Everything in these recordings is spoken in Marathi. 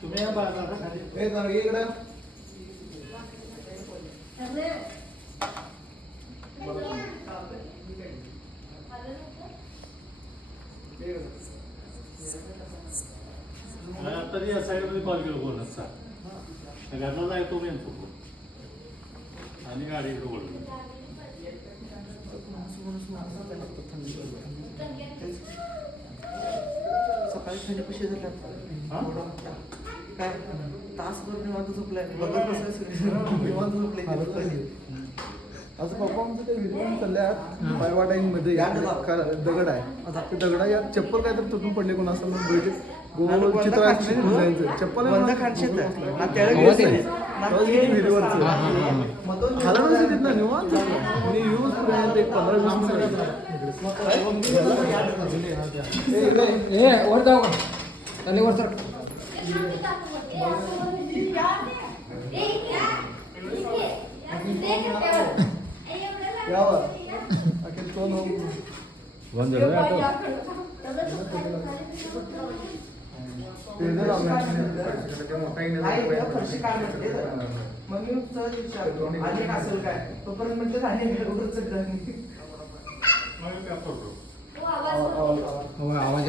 तुम्ही या बाळा आता खाली. ए, जरा ये इकडं. हा, तरी या साईडमध्ये कॉल केलो कोणाचा घरला जाय तो मी चुकलो आणि गाडी इकडे ओढली सकाळी थंडी कशी हा? झाल्या काय? तासभर निवांत झोपलाय. बघत बसलाय सगळे. निवांत झोपले. असं पप्पा आमचं ते विजयवाडी चालल्यात पायवाटाईन मध्ये दगड आहे. ते दगडा यात चप्पल काय तर तुटून पडले कोण असं मग बैठे गोल चित्र. चप्पल ना, खानशेत. ना ये. ए वर जाऊ का? चालेल वर सर. यावर. अखेर ते जर काय म्हणते मग मी सहज विचारतो असेल काय तोपर्यंत म्हणते करतो. आवाज- आला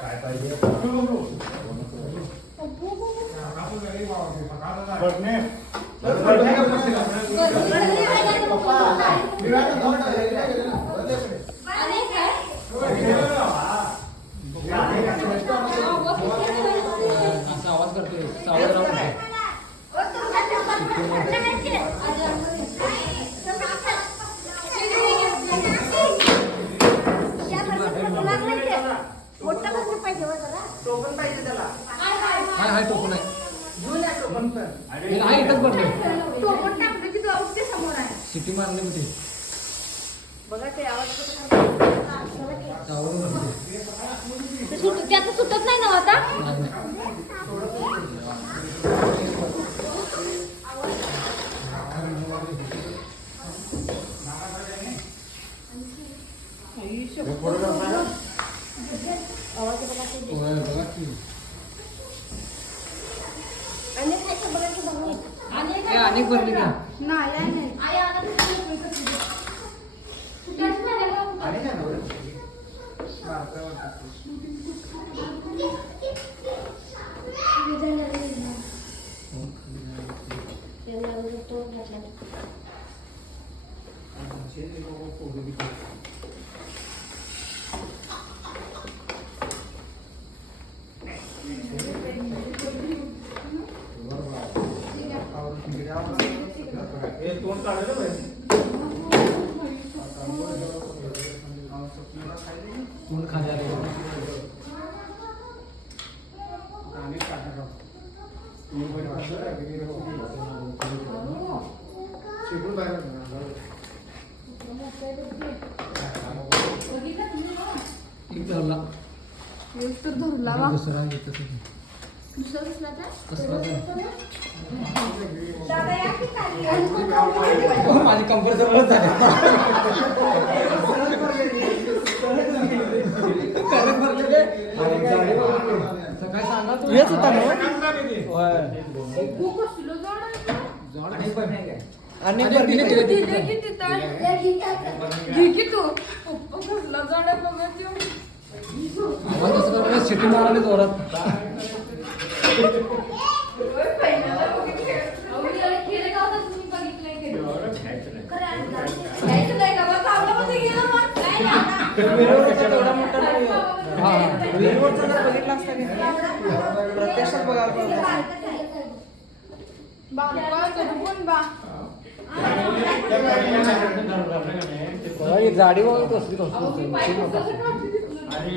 काय पाहिजे पडणे. असा आवाज करतोय सावध राहून बघ. मोठं कसं पाहिजे हो जरा टोपण पाहिजे त्याला हाय हाय टोकून आहे घेऊन या टोपण पण मी नाही इथंच पडलोय तो पण टाकलं की तो उठते समोर आहे सिटी मारली होती बघा ते आवाज कसं करतो. सावरून बसली. ते सुट- ते आता सुटत नाही ना आता नाही, बघा की. आणि खायचं बघायचं बघू. आणि ए, अनेक भरली का नाही आहे नाही. आई आता ते सुटायचं नाही ना. आणि काय ना बरं? हे तोंड काढायला पाहिजे. तोंड खाली आले शेपूट बाहेर आहे. एक धरला. दुसरा माझी कंबर जवळच झाली. सकाळी सांगा तू हेच होता ना? आणि दिले. दिले, दिले तू. कसला जड सिटी मारायला जोरात प्रत्यक्षात बघायला पाहिजे. जाडी वगैरे कसली अहो, मी कसली पाहिलं आणि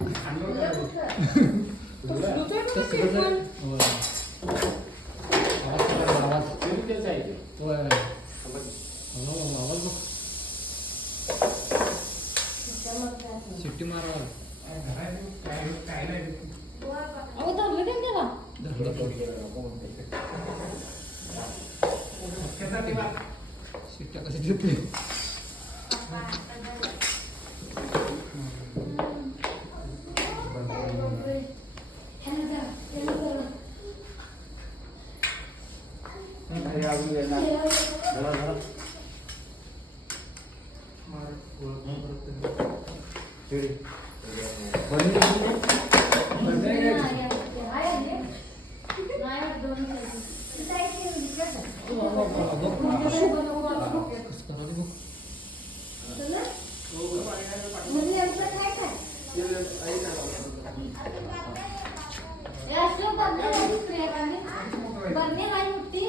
कसलंच आहे बघ तसं ते कसं पण. होय. आवाज करा, आवाज ते तेच आहे ते. होय आवाज बघ शिट्टी मारा काय नाही अहो, धरलं काय त्याला? शिट्ट्या कशा देते ह्याला धरा, ह्याला धरा. घरी अजून येणार. नाही, आहे, आहे, आहे. नाही, आहे, दोन मिनिटं. तिथं आहे की नाही? कसं? बनवू आता. कसं करा ते बघ चला. म्हणजे यांचं काय काय? हे असं बरणी आहे, प्रियंकाने. बरणी आहे मोठी.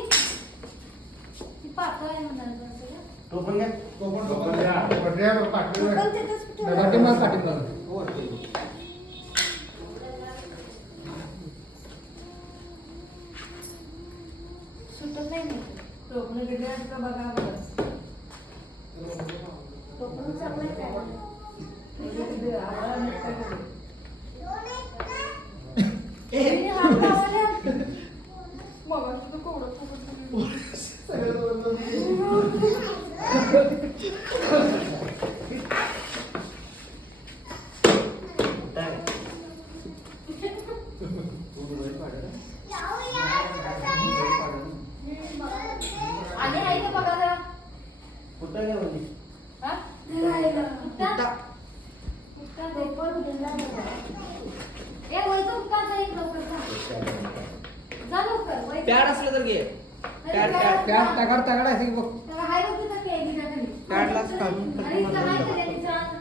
ती पातळ आहे म्हणाल बरं सगळं. तो पण घ्या. तो पण तो पण द्या. पडद्या पाठवलं. पण तिथंच ठेवलं. पाठीमाग पाठीमाग सुटत नाही मी. टोपण असतं बघा बरं. टोपण चांगलं आहे काय? म्हणजे किती आवाज निघतोय कधी. मी हात लावले. मगाशी तर कोवडं फुगत होती. आणि आहे का बघा जरा कुठं घ्या म्हणजे? हा? कुठं? कुठं ते पण दिला बघा. ए, वरचं उपकार नाही लवकर जा. जा लवकर, वरचं. पॅड असलं तर घे नाही, पॅड, पॅड- त्या तगाड तगाड आहे की बघ त्याला हाय बघ तिथं केळी खाली. पॅडलाच काढून आणि इथं हाय का त्याची जाण?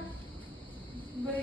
बाई.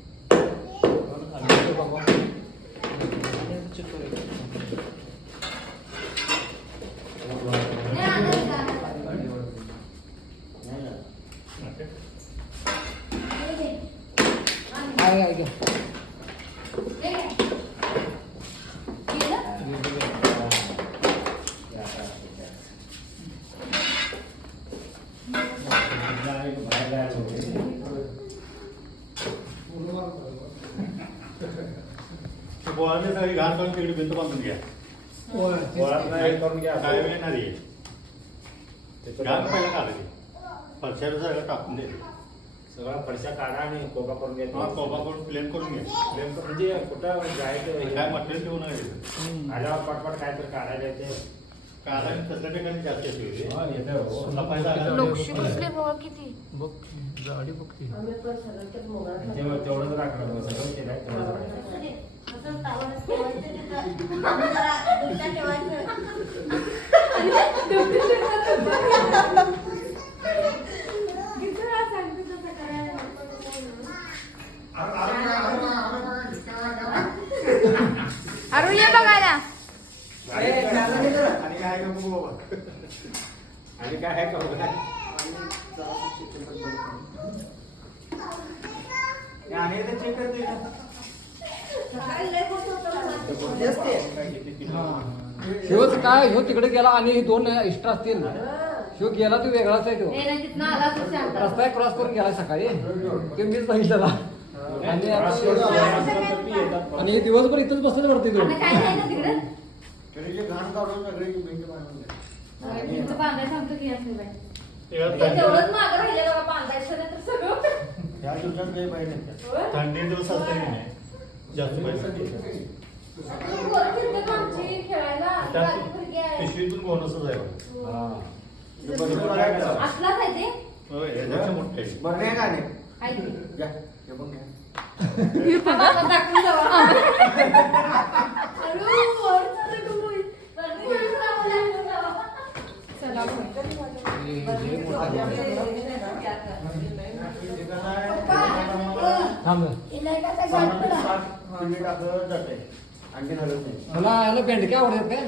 नाही, आणलं का? हे घे. आणि- आहे आहे घ्या. हे घे. गेलं? बाहेर जायचं होतं. बोळाने सगळी घाण करून तिकडे भिंत बांधून घ्या. की. नाही करून घ्या. काय वेळ नाही त्याचं घाण पहिला काढायची फरशाला सगळं टाकून सगळा फरशा काढा आणि कोबा करून घ्या. हा कोबा करून प्लेन करून घ्या. नेमकं म्हणजे कुठं जायचं काय मटेरियल ठेवू नये तिथं. आल्यावर पटपट काय तर काढायला येते. आणि तसल्या ठिकाणी जास्त येते हा, हो. लोकशी बसले बघा किती? बघ गाडी बघ ती. तेवढंच सगळं तेवढंच ठेवायचं तिथं. आम्ही जरा दुसऱ्या ठेवायचं. किती वेळा सांगते तसं करायला अरुण ये बघायला ए, प्याला घे जरा. आणि काय आहे का बघू बाबा आणि काय आहे का बघा? आहे ते check करते. ह्योच काय ह्यो तिकडे गेला आणि हे दोन एक्स्ट्रा असतील ह्यो गेला तो वेगळाच आहे तो नाही तिथनं आला तो शांत. रस्ता क्रॉस करून गेला सकाळी ते मीच बघितलेला आणि. आणि हे दिवसभर इथंच बसलेलं वरती तो त्याची घाण काढून सगळी भिंत बांधून द्या. भिंत बांधायला सांगतो की असं बाई. थंडी- तेवढंच मागं राहिले बघा बांधायचं नाही तर सगळं या दिवसात काही. होय? थंडी दिवस असते की नाही जास्त पाहिजे आणि पोरं फिरतात आमची खेळायला त्यात बारीक मुलगी आहे. पिशवीतून बोनसच आहे हा. असलाच आहे ते होय मोठे आहे. बरं नाही का नाही? आहे ते. घ्या. हे पण घ्या. बाबा दाखवून जावा. अरे, वर चाललं का बोल? बरं, मी म्हणून दाखवलं जावा. चला बोल. हे- हे मोठं आहे. आधी आमच्याकडं हे नाही ना, त्यात. ते कसं आहे? पप्पा, थांब हिला एका काय साधारण गाठ साठ मिनिट आपलं जाते आणखी हलत नाही मला याला भेंडक्या आवडतात काय?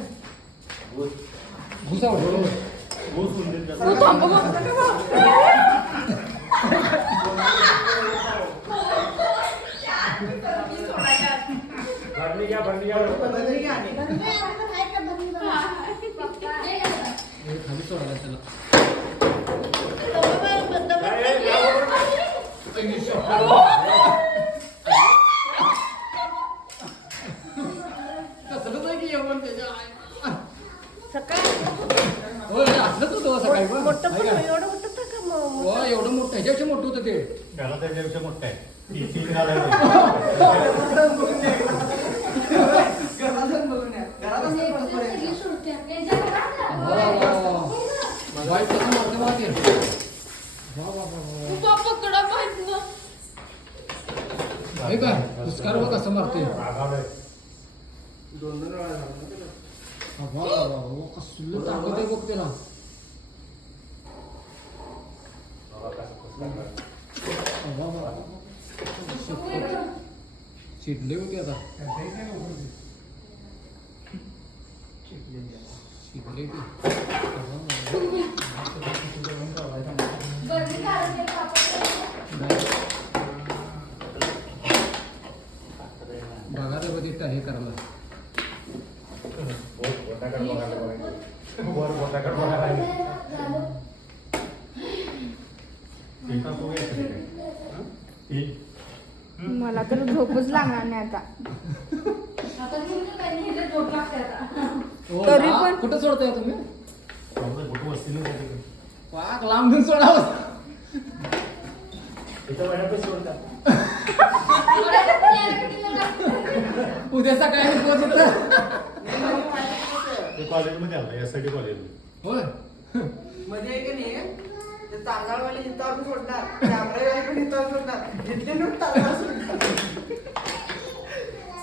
भुसा आवडतो. भरणी घ्या भरणी घ्या पद्धती घ्या आणि. बंद आहे, आता काय का बंद झालं? पप्पा, हे घाला. हे खाली सोडायला त्याला कसलं नाही की येऊन त्याच्या आई- होय, असलंच होतं हो सकाळी पण. आहे का? हो, एवढं मोठं ह्याच्यापेक्षा मोठं होतं ते त्याला त्याच्यापेक्षा मोठं आहे तीन तीन घालायला घरात जाऊन बघून या. घरात जाऊन बघून या. घरात असं लेकरं बरोबर आहे. सगळी सुटत्या. त्यांच्या घरात जा. वा, वा, वा, वा. वाईट कसं मारते बघा ते. वा, वा, वा, वा. आहे का पुस्कार बघ कसं मारते आगाव आहे. दोन दोन वेळा झालं ना त्याला. वा, वा, बघ त्याला चिडले होते आता चिडले बघा ते बघ हे करायला बघायला. वर बघायला मला तर झोपच लागणार नाही आता. हो, तरी पण- कुठं सोडताय तुम्ही? पाक लांब सोडावं? उद्या सकाळी पोहोचत. ते कॉलेजमध्ये आलं एस आय टी कॉलेज होय? मध्ये आहे की नाही? ते तांदळवाले इथं आणून सोडणार कॅमेरावाले पण इथं आणून सोडणार इथले लोक तांदळ सोडणार.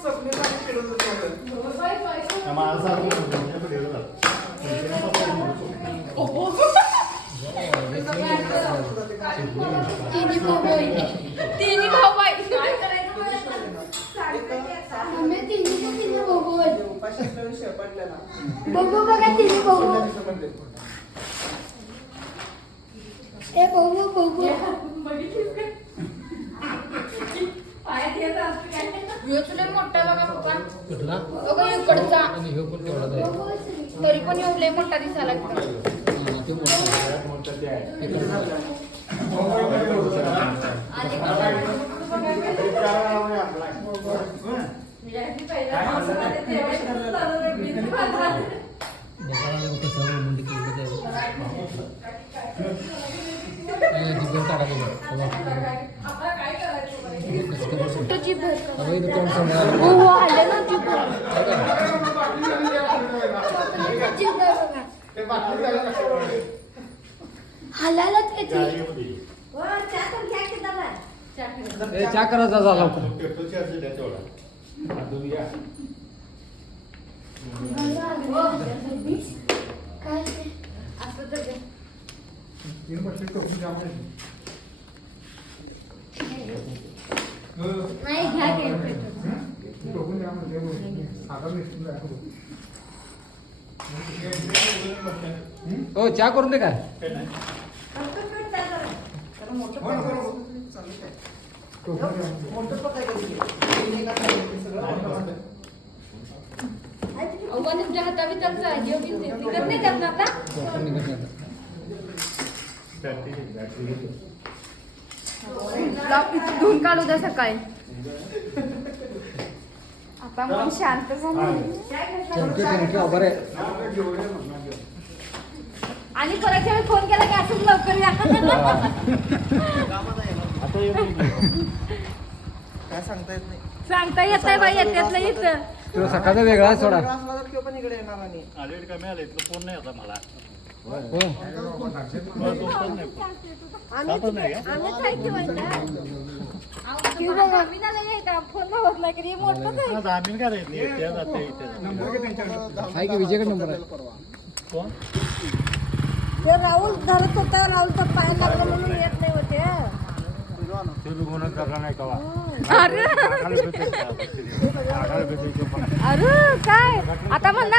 स्वप्न केलं होतं. माझं सारखं बघू बघा भाऊ. ए. ह्यो तुला मोठा बघा पप्पा. बघा इकडचा. तरी पण लय मोठा दिसायला लागतो. आलं. हो हो. हो, करायचा झाला हो? चहा करून दे काय अव्वा तुमच्या नाही धुवून काढू द्या सकाळी. आता मन शांत झालं. आणि परत फोन केला की असंच लवकर या. काय सांगता येत नाही. सांगता येत नाही बाई येतात नाही इथं. तो सकाळचा वेगळा आहे सोडा. त्रास झाला तर पण इकडे येणार आणि. आलेट कमी आले इथलं फोन नाही आता मला. मला दोस्तच नाही फोन. सापडत नाही का? फोन होत नाही की मोठं हा, दहा मिनिट काय येत नाही इथे जाते इथे. जाते. आहे की विजयकडे नंबर आहे? कोण? ते राहुल धरत होता राहुलचा पाय लागला म्हणून येत नाही होते. ते बघूनच नाही कवा अरे! अरे काय? आता म्हणणार